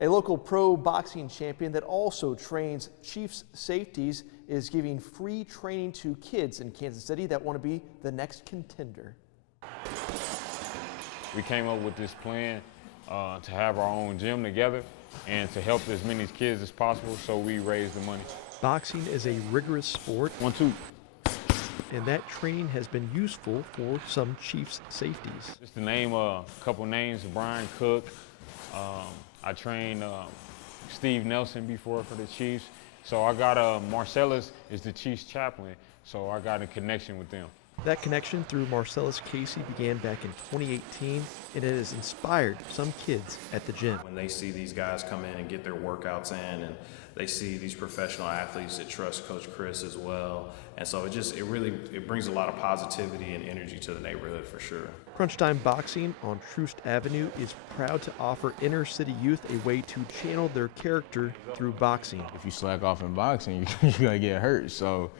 A local pro boxing champion that also trains Chiefs safeties is giving free training to kids in Kansas City that want to be the next contender. We came up with this plan to have our own gym together and to help as many kids as possible, so we raised the money. Boxing is a rigorous sport. 1, 2. And that training has been useful for some Chiefs safeties. Just to name a couple names, Brian Cook. I trained Steve Nelson before for the Chiefs. So I got Marcellus is the Chiefs chaplain, so I got a connection with them. That connection through Marcellus Casey began back in 2018, and it has inspired some kids at the gym. When they see these guys come in and get their workouts in, and they see these professional athletes that trust Coach Chris as well, and so it brings a lot of positivity and energy to the neighborhood for sure. Crunch Time Boxing on Troost Avenue is proud to offer inner city youth a way to channel their character through boxing. If you slack off in boxing, you're gonna get hurt. So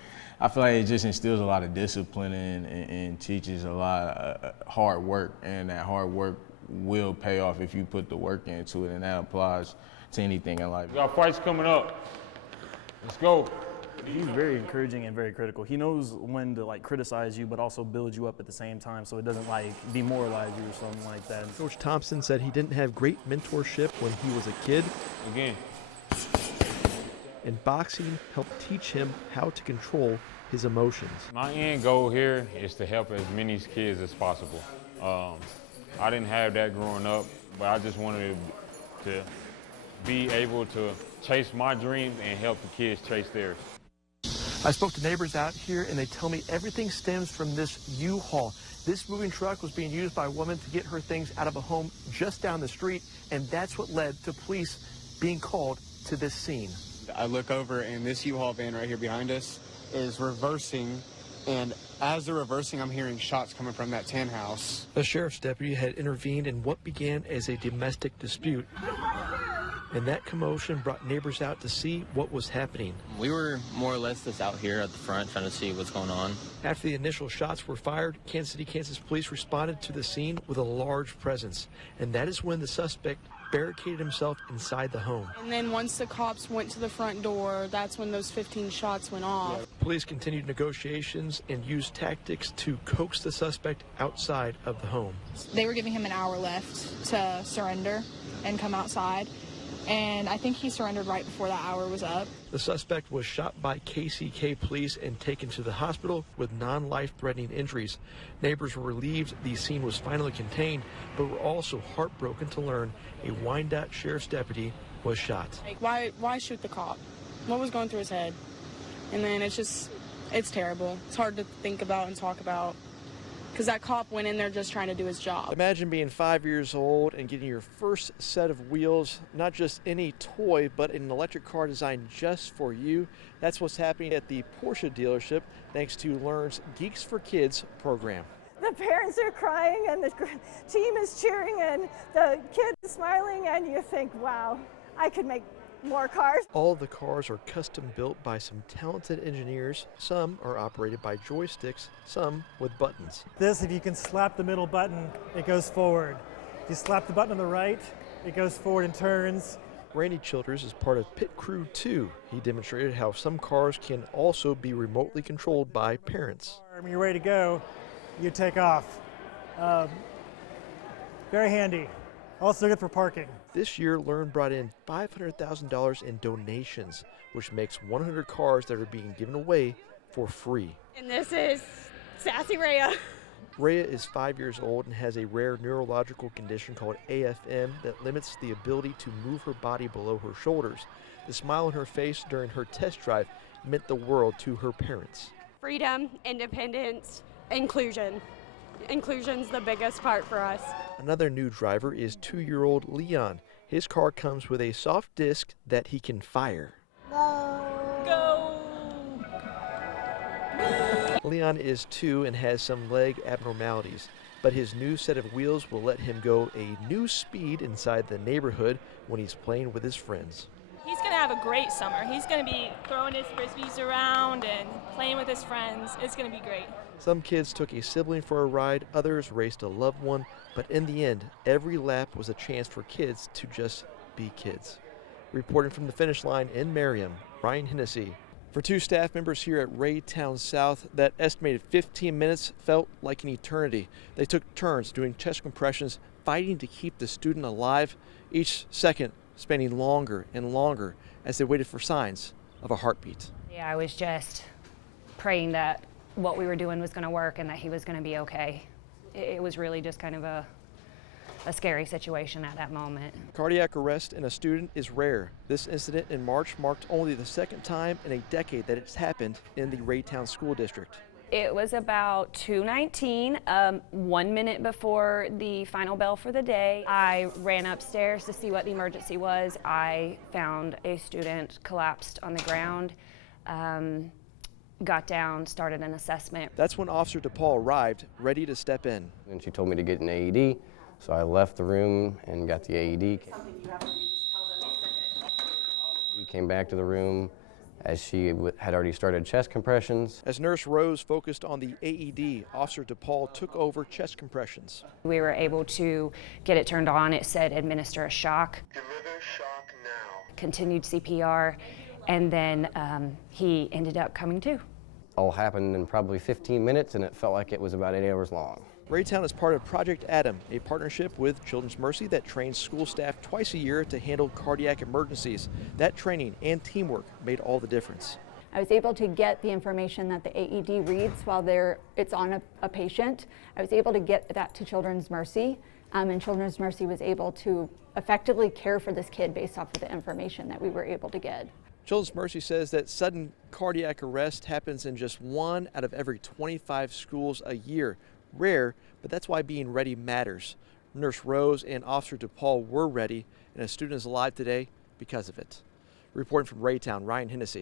I feel like it just instills a lot of discipline and teaches a lot of hard work, and that hard work will pay off if you put the work into it, and that applies to anything in life. We got fights coming up. Let's go. He's very encouraging and very critical. He knows when to criticize you, but also build you up at the same time, so it doesn't demoralize you or something like that. Coach Thompson said he didn't have great mentorship when he was a kid. Again. And boxing helped teach him how to control his emotions. My end goal here is to help as many kids as possible. I didn't have that growing up, but I just wanted to be able to chase my dreams and help the kids chase theirs. I spoke to neighbors out here, and they tell me everything stems from this U-Haul. This moving truck was being used by a woman to get her things out of a home just down the street, and that's what led to police being called to this scene. I look over, and this U-Haul van right here behind us is reversing, and as they're reversing, I'm hearing shots coming from that tin house. A sheriff's deputy had intervened in what began as a domestic dispute, and that commotion brought neighbors out to see what was happening. We were more or less just out here at the front trying to see what's going on. After the initial shots were fired, Kansas City, Kansas police responded to the scene with a large presence, and that is when the suspect barricaded himself inside the home. And then once the cops went to the front door, that's when those 15 shots went off. Police continued negotiations and used tactics to coax the suspect outside of the home. They were giving him an hour left to surrender and come outside, and I think he surrendered right before that hour was up. The suspect was shot by KCK police and taken to the hospital with non-life-threatening injuries. Neighbors were relieved the scene was finally contained, but were also heartbroken to learn a Wyandotte sheriff's deputy was shot. Why shoot the cop? What was going through his head? And then it's terrible. It's hard to think about and talk about, because that cop went in there just trying to do his job. Imagine being 5 years old and getting your first set of wheels, not just any toy, but an electric car designed just for you. That's what's happening at the Porsche dealership, thanks to Learn's Geeks for Kids program. The parents are crying and the team is cheering and the kid is smiling, and you think, wow, I could make more cars. All of the cars are custom built by some talented engineers. Some are operated by joysticks, some with buttons. This, if you can slap the middle button, it goes forward. If you slap the button on the right, it goes forward and turns. Randy Childers is part of Pit Crew 2. He demonstrated how some cars can also be remotely controlled by parents. When you're ready to go, you take off. Very handy. Also good for parking. This year, Learn brought in $500,000 in donations, which makes 100 cars that are being given away for free. And this is Sassy Rhea. Rhea is 5 years old and has a rare neurological condition called AFM that limits the ability to move her body below her shoulders. The smile on her face during her test drive meant the world to her parents. Freedom, independence, inclusion. Inclusion's the biggest part for us. Another new driver is 2-year-old Leon. His car comes with a soft disc that he can fire. Go! Leon is 2 and has some leg abnormalities, but his new set of wheels will let him go a new speed inside the neighborhood when he's playing with his friends. He's going to have a great summer. He's going to be throwing his Frisbees around and playing with his friends. It's going to be great. Some kids took a sibling for a ride, others raced a loved one, but in the end, every lap was a chance for kids to just be kids. Reporting from the finish line in Merriam, Ryan Hennessy. For 2 staff members here at Raytown South, that estimated 15 minutes felt like an eternity. They took turns doing chest compressions, fighting to keep the student alive, each second spending longer and longer as they waited for signs of a heartbeat. Yeah, I was just praying that what we were doing was going to work and that he was going to be okay. It was really just kind of a scary situation at that moment. Cardiac arrest in a student is rare. This incident in March marked only the second time in a decade that it's happened in the Raytown School District. It was about 2:19, 1 minute before the final bell for the day. I ran upstairs to see what the emergency was. I found a student collapsed on the ground, got down, started an assessment. That's when Officer DePaul arrived, ready to step in. And she told me to get an AED, so I left the room and got the AED. He came back to the room as she had already started chest compressions. As Nurse Rose focused on the AED, Officer DePaul took over chest compressions. We were able to get it turned on. It said administer a shock. Deliver shock now. Continued CPR, and then he ended up coming to. All happened in probably 15 minutes, and it felt like it was about 8 hours long. Raytown is part of Project Adam, a partnership with Children's Mercy that trains school staff twice a year to handle cardiac emergencies. That training and teamwork made all the difference. I was able to get the information that the AED reads while it's on a patient. I was able to get that to Children's Mercy, and Children's Mercy was able to effectively care for this kid based off of the information that we were able to get. Children's Mercy says that sudden cardiac arrest happens in just 1 out of every 25 schools a year. Rare, but that's why being ready matters. Nurse Rose and Officer DePaul were ready, and a student is alive today because of it. Reporting from Raytown, Ryan Hennessy.